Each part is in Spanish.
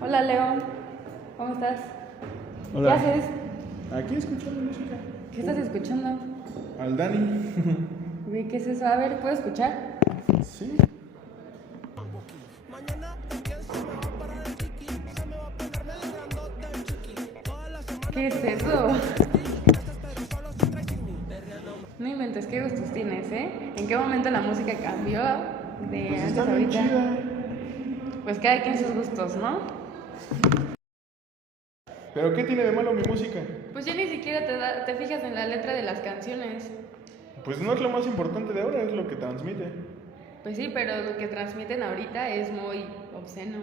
Hola Leo, ¿cómo estás? Hola. ¿Qué haces? Aquí escuchando música. ¿Qué estás escuchando? Al Dani. Güey, ¿qué es eso? A ver, ¿puedo escuchar? Sí. ¿Qué es eso? No inventes, qué gustos tienes, ¿eh? ¿En qué momento la música cambió de Pues antes está a bien ahorita? chida. Pues cada quien sus gustos, ¿no? ¿Pero qué tiene de malo mi música? Pues ya ni siquiera te fijas en la letra de las canciones. Pues no es lo más importante de ahora, es lo que transmite. Pues sí, pero lo que transmiten ahorita es muy obsceno.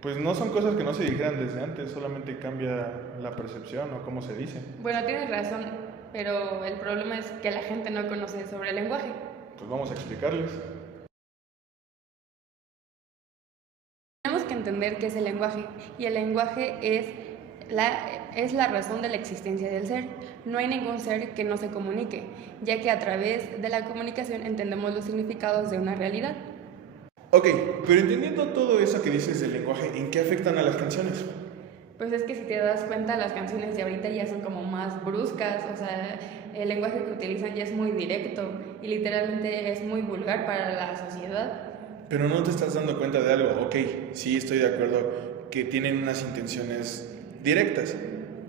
Pues no son cosas que no se dijeran desde antes, solamente cambia la percepción o cómo se dice. Bueno, tienes razón, pero el problema es que la gente no conoce sobre el lenguaje. Pues vamos a explicarles. Tenemos que entender qué es el lenguaje, y el lenguaje es la razón de la existencia del ser. No hay ningún ser que no se comunique, ya que a través de la comunicación entendemos los significados de una realidad. Ok, pero entendiendo todo eso que dices del lenguaje, ¿en qué afectan a las canciones? Pues es que si te das cuenta, las canciones de ahorita ya son como más bruscas, o sea, el lenguaje que utilizan ya es muy directo y literalmente es muy vulgar para la sociedad. Pero no te estás dando cuenta de algo. Ok, sí estoy de acuerdo que tienen unas intenciones directas,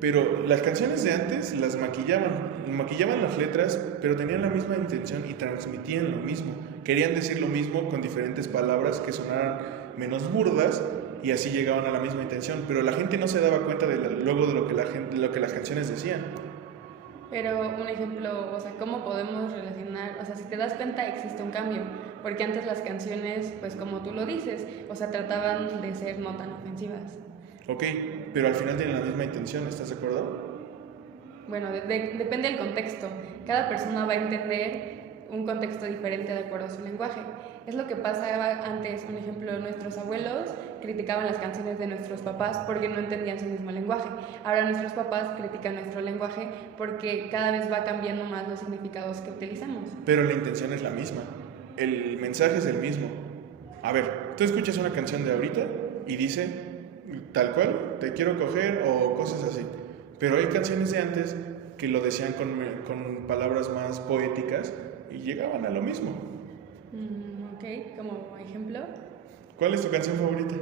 pero las canciones de antes las maquillaban las letras, pero tenían la misma intención y transmitían lo mismo. Querían decir lo mismo con diferentes palabras que sonaran menos burdas y así llegaban a la misma intención, pero la gente no se daba cuenta luego de lo que las canciones decían. Pero un ejemplo, o sea, ¿cómo podemos relacionar? O sea, si te das cuenta existe un cambio, porque antes las canciones, pues como tú lo dices, o sea, trataban de ser no tan ofensivas. Ok, pero al final tienen la misma intención, ¿estás de acuerdo? Bueno, depende del contexto. Cada persona va a entender un contexto diferente de acuerdo a su lenguaje. Es lo que pasaba antes, un ejemplo, nuestros abuelos criticaban las canciones de nuestros papás porque no entendían su mismo lenguaje. Ahora nuestros papás critican nuestro lenguaje porque cada vez va cambiando más los significados que utilizamos. Pero la intención es la misma, el mensaje es el mismo. A ver, tú escuchas una canción de ahorita y dice tal cual, te quiero coger o cosas así. Pero hay canciones de antes que lo decían con palabras más poéticas y llegaban a lo mismo. Ok, como ejemplo, ¿Cuál es tu canción favorita?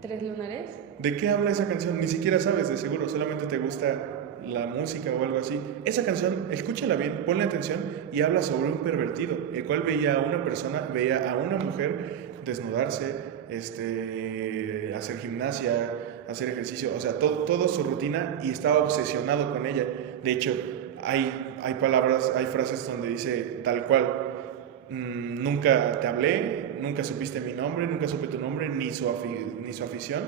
Tres lunares. ¿De qué habla esa canción? Ni siquiera sabes, de seguro, solamente te gusta la música o algo así. Esa canción, escúchala bien, ponle atención y habla sobre un pervertido, el cual veía a una persona, veía a una mujer desnudarse, hacer gimnasia, hacer ejercicio, o sea, todo su rutina y estaba obsesionado con ella. De hecho, hay palabras, hay frases donde dice tal cual, nunca te hablé, nunca supiste mi nombre, nunca supe tu nombre, ni su afición,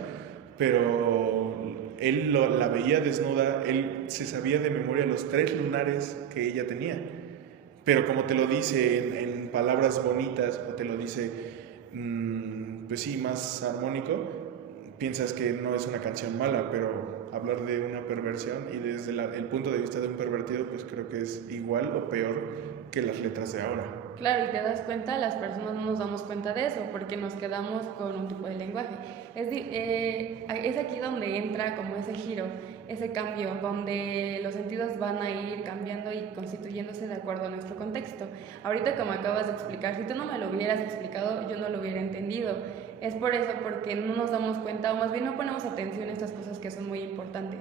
pero él la veía desnuda, él se sabía de memoria los 3 lunares que ella tenía. Pero como te lo dice en palabras bonitas, o te lo dice, pues sí, más armónico, piensas que no es una canción mala, pero hablar de una perversión y desde el punto de vista de un pervertido, pues creo que es igual o peor que las letras de ahora. Claro, y te das cuenta, las personas no nos damos cuenta de eso porque nos quedamos con un tipo de lenguaje. Es aquí donde entra como ese giro, ese cambio, donde los sentidos van a ir cambiando y constituyéndose de acuerdo a nuestro contexto. Ahorita, como acabas de explicar, si tú no me lo hubieras explicado, yo no lo hubiera entendido. Es por eso, porque no nos damos cuenta, o más bien no ponemos atención a estas cosas que son muy importantes.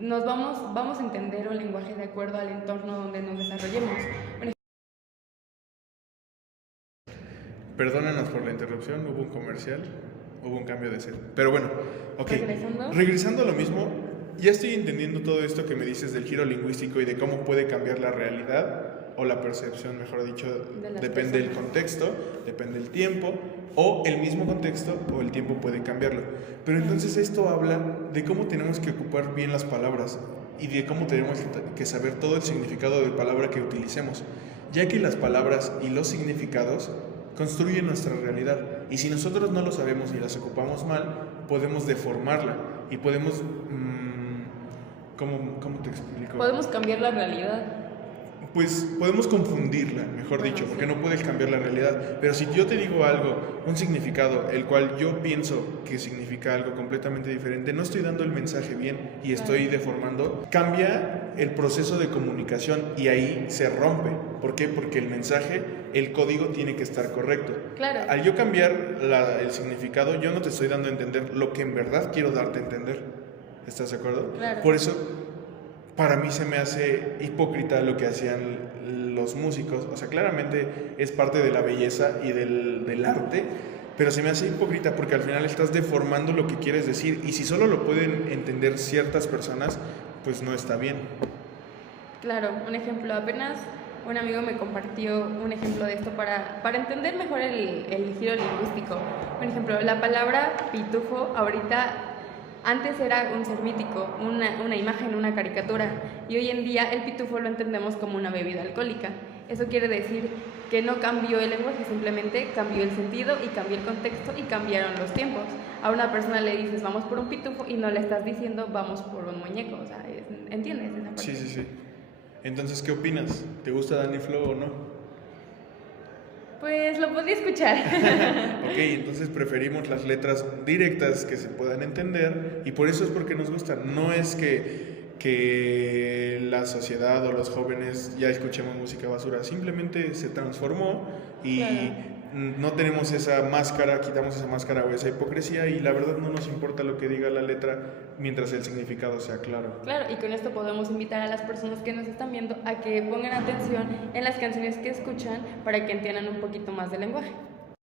Vamos a entender un lenguaje de acuerdo al entorno donde nos desarrollemos. Perdónanos por la interrupción, hubo un comercial, hubo un cambio de set. Pero bueno, ok. Regresando a lo mismo, ya estoy entendiendo todo esto que me dices del giro lingüístico y de cómo puede cambiar la realidad, o la percepción, mejor dicho, depende del contexto, depende del tiempo, o el mismo contexto o el tiempo puede cambiarlo. Pero entonces esto habla de cómo tenemos que ocupar bien las palabras y de cómo tenemos que saber todo el significado de palabra que utilicemos, ya que las palabras y los significados construyen nuestra realidad, y si nosotros no lo sabemos y las ocupamos mal, podemos deformarla y podemos... ¿cómo te explico? Podemos cambiar la realidad. pues podemos confundirla, mejor Bueno, dicho, sí. porque no puedes cambiar la realidad. Pero si yo te digo algo, un significado, el cual yo pienso que significa algo completamente diferente, no estoy dando el mensaje bien y estoy deformando, cambia el proceso de comunicación y ahí se rompe. ¿Por qué? Porque el mensaje, el código tiene que estar correcto. Claro. Al yo cambiar el significado, yo no te estoy dando a entender lo que en verdad quiero darte a entender. ¿Estás de acuerdo? Claro. Por eso, para mí se me hace hipócrita lo que hacían los músicos. O sea, claramente es parte de la belleza y del arte, pero se me hace hipócrita porque al final estás deformando lo que quieres decir y si solo lo pueden entender ciertas personas, pues no está bien. Claro, un ejemplo, apenas un amigo me compartió un ejemplo de esto para entender mejor el giro lingüístico. Por ejemplo, la palabra pitufo ahorita antes era un ser mítico, una imagen, una caricatura, y hoy en día el pitufo lo entendemos como una bebida alcohólica. Eso quiere decir que no cambió el lenguaje, simplemente cambió el sentido y cambió el contexto y cambiaron los tiempos. A una persona le dices vamos por un pitufo y no le estás diciendo vamos por un muñeco, o sea, ¿entiendes esa parte? Sí, sí, sí. Entonces, ¿qué opinas? ¿Te gusta Danny Flow o no? Pues lo podía escuchar. Ok, entonces preferimos las letras directas que se puedan entender y por eso es porque nos gustan. No es que la sociedad o los jóvenes ya escuchemos música basura, simplemente se transformó y Claro. no tenemos esa máscara, quitamos esa máscara o esa hipocresía y la verdad no nos importa lo que diga la letra mientras el significado sea claro. Claro, y con esto podemos invitar a las personas que nos están viendo a que pongan atención en las canciones que escuchan para que entiendan un poquito más del lenguaje.